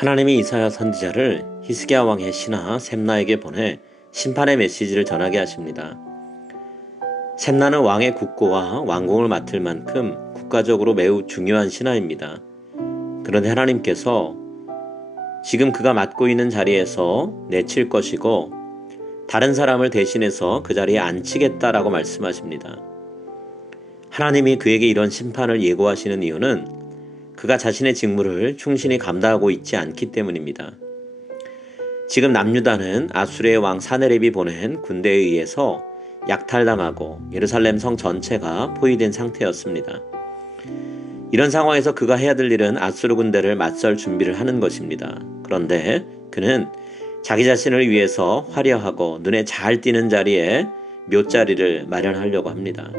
하나님이 이사야 선지자를 히스기야 왕의 신하 셈나에게 보내 심판의 메시지를 전하게 하십니다. 셈나는 왕의 국고와 왕궁을 맡을 만큼 국가적으로 매우 중요한 신하입니다. 그런데 하나님께서 지금 그가 맡고 있는 자리에서 내칠 것이고 다른 사람을 대신해서 그 자리에 앉히겠다라고 말씀하십니다. 하나님이 그에게 이런 심판을 예고하시는 이유는 그가 자신의 직무를 충실히 감당하고 있지 않기 때문입니다. 지금 남유다는 아수르의 왕 사네립이 보낸 군대에 의해서 약탈당하고 예루살렘 성 전체가 포위된 상태였습니다. 이런 상황에서 그가 해야 될 일은 아수르 군대를 맞설 준비를 하는 것입니다. 그런데 그는 자기 자신을 위해서 화려하고 눈에 잘 띄는 자리에 묘자리를 마련하려고 합니다.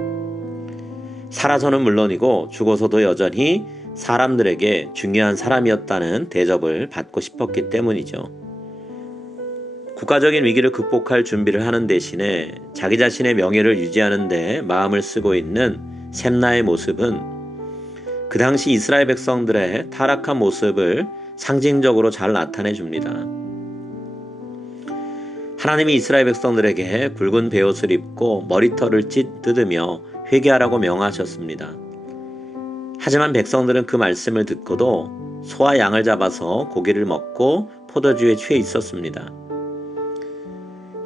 살아서는 물론이고 죽어서도 여전히 사람들에게 중요한 사람이었다는 대접을 받고 싶었기 때문이죠. 국가적인 위기를 극복할 준비를 하는 대신에 자기 자신의 명예를 유지하는 데 마음을 쓰고 있는 셈나의 모습은 그 당시 이스라엘 백성들의 타락한 모습을 상징적으로 잘 나타내 줍니다. 하나님이 이스라엘 백성들에게 굵은 베옷을 입고 머리털을 뜯으며 회개하라고 명하셨습니다. 하지만 백성들은 그 말씀을 듣고도 소와 양을 잡아서 고기를 먹고 포도주에 취해 있었습니다.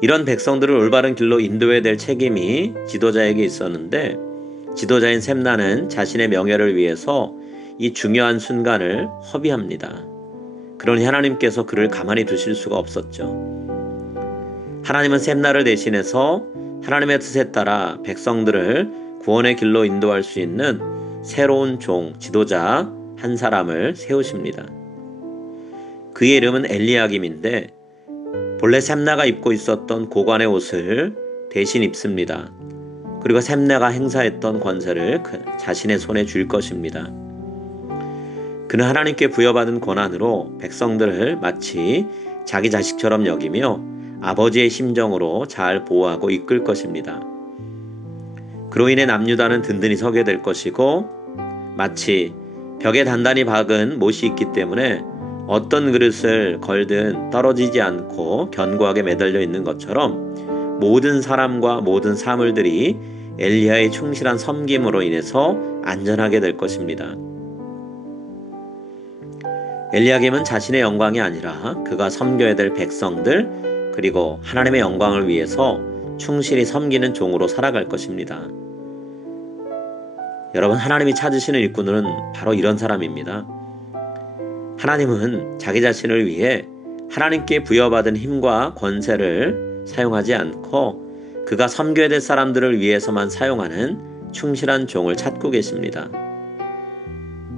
이런 백성들을 올바른 길로 인도해야 될 책임이 지도자에게 있었는데 지도자인 셈나는 자신의 명예를 위해서 이 중요한 순간을 허비합니다. 그러니 하나님께서 그를 가만히 두실 수가 없었죠. 하나님은 셈나를 대신해서 하나님의 뜻에 따라 백성들을 구원의 길로 인도할 수 있는 새로운 종, 지도자 한 사람을 세우십니다. 그의 이름은 엘리야김인데 본래 셈나가 입고 있었던 고관의 옷을 대신 입습니다. 그리고 셈나가 행사했던 권세를 자신의 손에 줄 것입니다. 그는 하나님께 부여받은 권한으로 백성들을 마치 자기 자식처럼 여기며 아버지의 심정으로 잘 보호하고 이끌 것입니다. 그로 인해 남유다는 든든히 서게 될 것이고 마치 벽에 단단히 박은 못이 있기 때문에 어떤 그릇을 걸든 떨어지지 않고 견고하게 매달려 있는 것처럼 모든 사람과 모든 사물들이 엘리야의 충실한 섬김으로 인해서 안전하게 될 것입니다. 엘리야김은 자신의 영광이 아니라 그가 섬겨야 될 백성들 그리고 하나님의 영광을 위해서 충실히 섬기는 종으로 살아갈 것입니다. 여러분, 하나님이 찾으시는 일꾼은 바로 이런 사람입니다. 하나님은 자기 자신을 위해 하나님께 부여받은 힘과 권세를 사용하지 않고 그가 섬겨야 될 사람들을 위해서만 사용하는 충실한 종을 찾고 계십니다.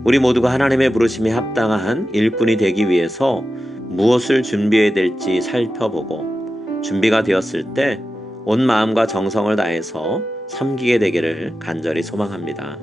우리 모두가 하나님의 부르심에 합당한 일꾼이 되기 위해서 무엇을 준비해야 될지 살펴보고 준비가 되었을 때 온 마음과 정성을 다해서 섬기게 되기를 간절히 소망합니다.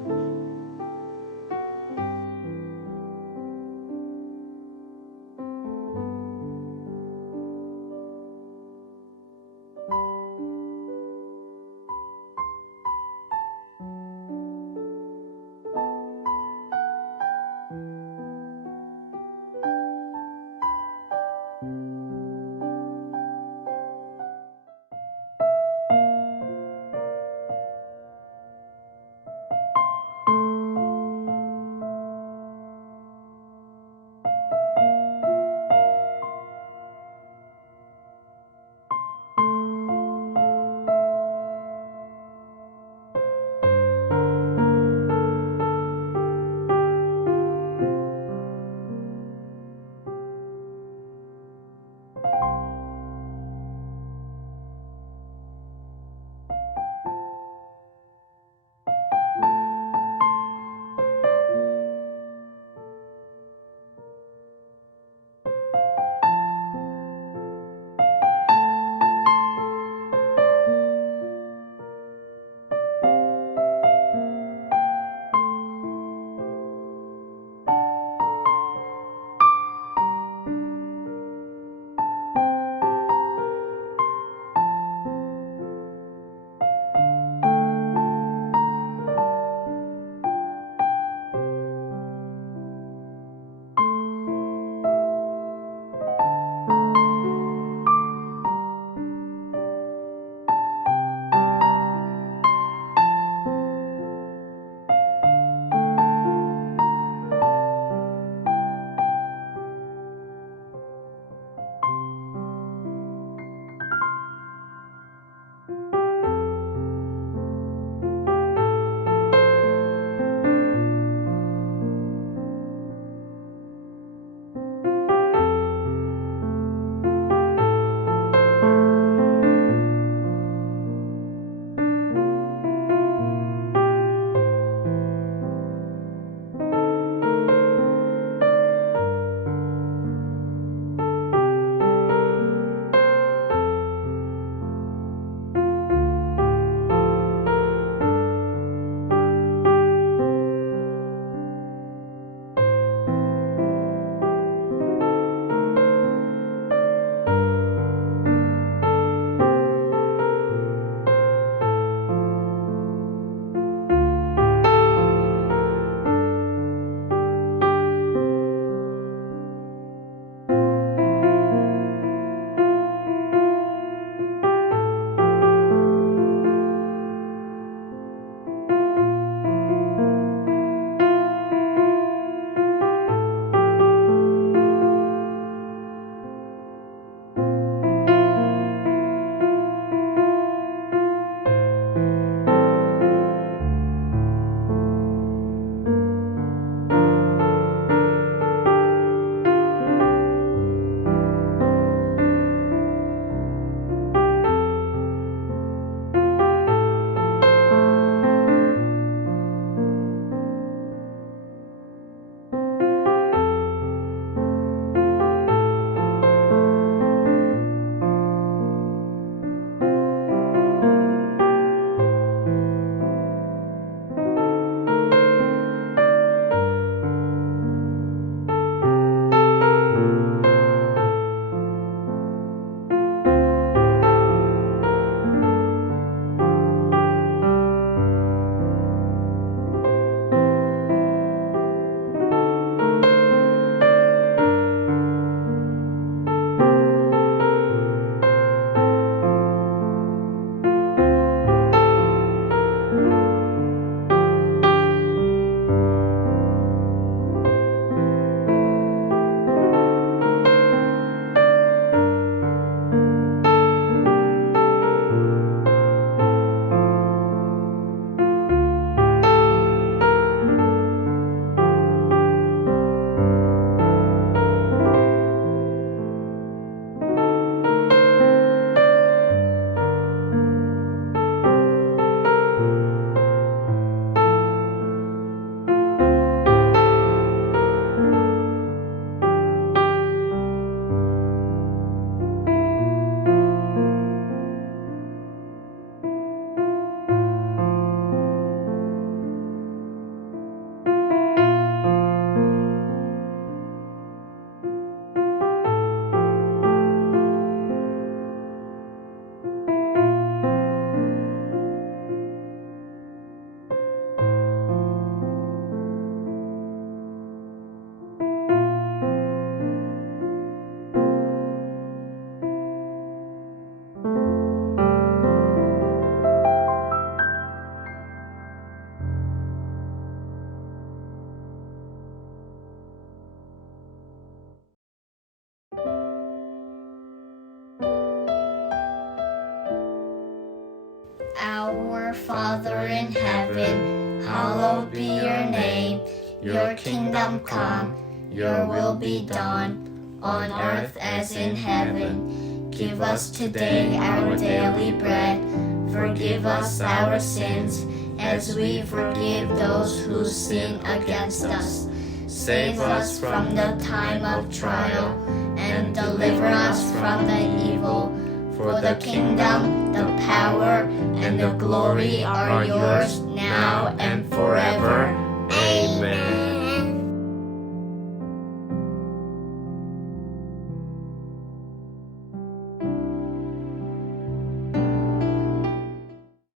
Our Father in heaven, hallowed be your name. Your kingdom come, your will be done, on earth as in heaven. Give us today our daily bread. Forgive us our sins, as we forgive those who sin against us. Save us from the time of trial, and deliver us from the evil. For the kingdom, the power, and the glory are yours now and forever. Amen.